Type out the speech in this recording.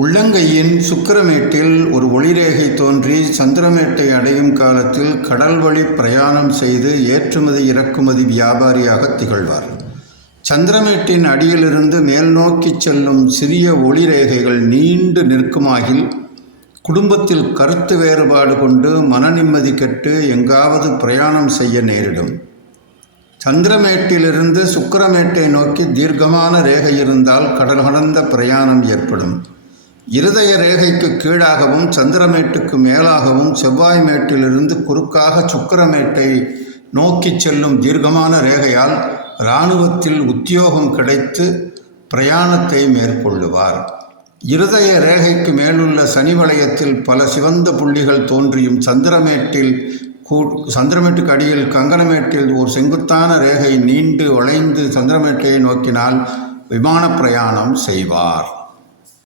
உள்ளங்கையின் சுக்கிரமேட்டில் ஒரு ஒளிரேகை தோன்றி சந்திரமேட்டை அடையும் காலத்தில் கடல் வழி பிரயாணம் செய்து ஏற்றுமதி இறக்குமதி வியாபாரியாக திகழ்வார். சந்திரமேட்டின் அடியிலிருந்து மேல் நோக்கி செல்லும் சிறிய ஒளிரேகைகள் நீண்டு நிற்குமாகில் குடும்பத்தில் கருத்து வேறுபாடு கொண்டு மன நிம்மதி கெட்டு எங்காவது பிரயாணம் செய்ய நேரிடும். சந்திரமேட்டிலிருந்து சுக்கிரமேட்டை நோக்கி தீர்க்கமான ரேகை இருந்தால் கடல் கடந்த பிரயாணம் ஏற்படும். இருதய ரேகைக்கு கீழாகவும் சந்திரமேட்டுக்கு மேலாகவும் செவ்வாய் மேட்டிலிருந்து குறுக்காக சுக்கிரமேட்டை நோக்கி செல்லும் தீர்க்கமான ரேகையால் இராணுவத்தில் உத்தியோகம் கிடைத்து பிரயாணத்தை மேற்கொள்ளுவார். இருதய ரேகைக்கு மேலுள்ள சனி வளையத்தில் பல சிவந்த புள்ளிகள் தோன்றியும் சந்திரமேட்டுக்கு அடியில் கங்கணமேட்டில் ஒரு செங்குத்தான ரேகை நீண்டு வளைந்து சந்திரமேட்டையை நோக்கினால் விமான பிரயாணம் செய்வார்.